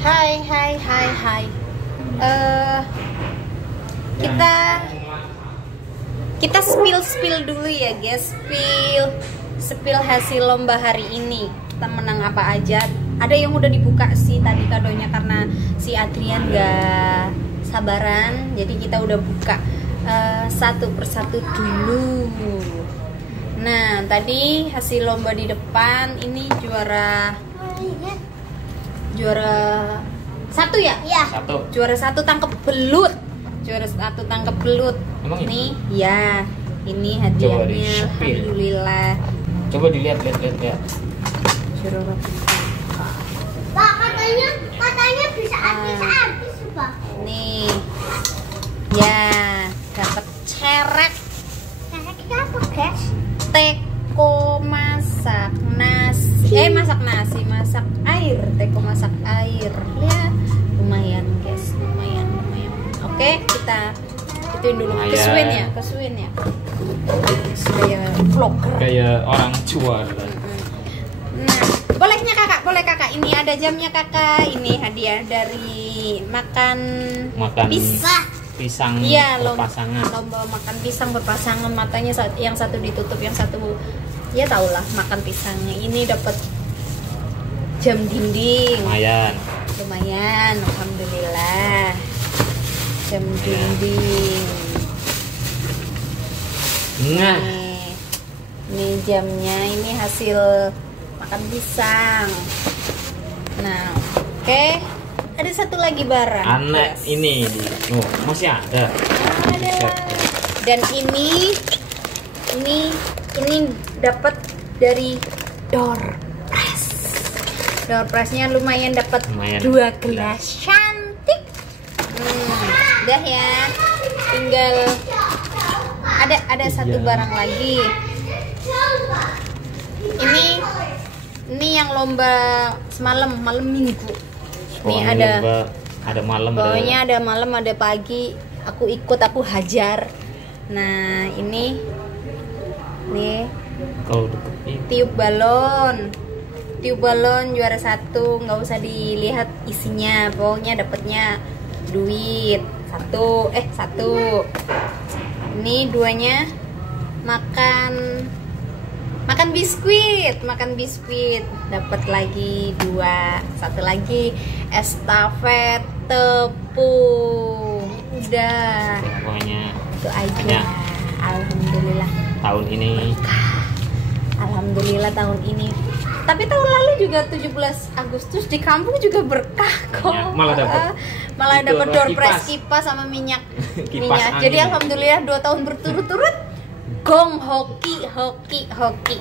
Hai. Kita spill dulu ya guys. Spill hasil lomba hari ini. Kita menang apa aja. Ada yang udah dibuka sih tadi kadonya karena si Adrian gak sabaran. Jadi kita udah buka satu persatu dulu. Nah, tadi hasil lomba di depan ini juara satu ya? Iya. Juara satu tangkep belut. Emang nih, ya. Ini hadiahnya. Alhamdulillah. Coba dilihat. Juara Pak, katanya bisa habis, Pak. nih. Ya, dapat cerek. Nah, kita apa, guys? Teko masak nasi. Masak air. Teko masak air. Ya, lumayan guys, lumayan. Oke, kita ituin dulu. Kesuin ya. Kayak vlogger. Kayak orang juara. Nah, boleh kakak. Ini ada jamnya kakak. Ini hadiah dari makan pisang iya, berpasangan. Lomba makan pisang berpasangan. Matanya yang satu ditutup, yang satu ya tahulah makan pisangnya. Ini dapat jam dinding. Lumayan, alhamdulillah. Jam dinding. Nah, ini jamnya, ini hasil makan pisang. Nah, oke. Ada satu lagi barang. anak ini, masih ada. Dan ini dapat dari door pressnya lumayan, dapat 2 gelas cantik. Udah ya, tinggal ada satu barang lagi. Ini yang lomba semalam, malam minggu. Nih ada malam, pokoknya ada malam, ada pagi. Aku ikut, aku hajar. Nah, ini nih tiup balon juara satu. Nggak usah dilihat isinya, pokoknya dapatnya duit satu. Ini duanya makan biskuit, dapat lagi 2. Satu lagi estafet tepung. Udah, pokoknya itu aja. Alhamdulillah tahun ini. Tapi tahun lalu juga 17 Agustus di kampung juga berkah kok. Malah dapat door prize kipas sama minyak. Jadi alhamdulillah 2 tahun berturut-turut gong hoki.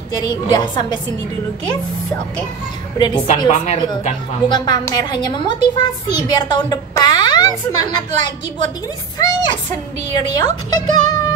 Jadi udah sampai sini dulu guys. Oke. Udah di bukan pamer, hanya memotivasi biar tahun depan semangat lagi buat diri saya sendiri. Oke guys.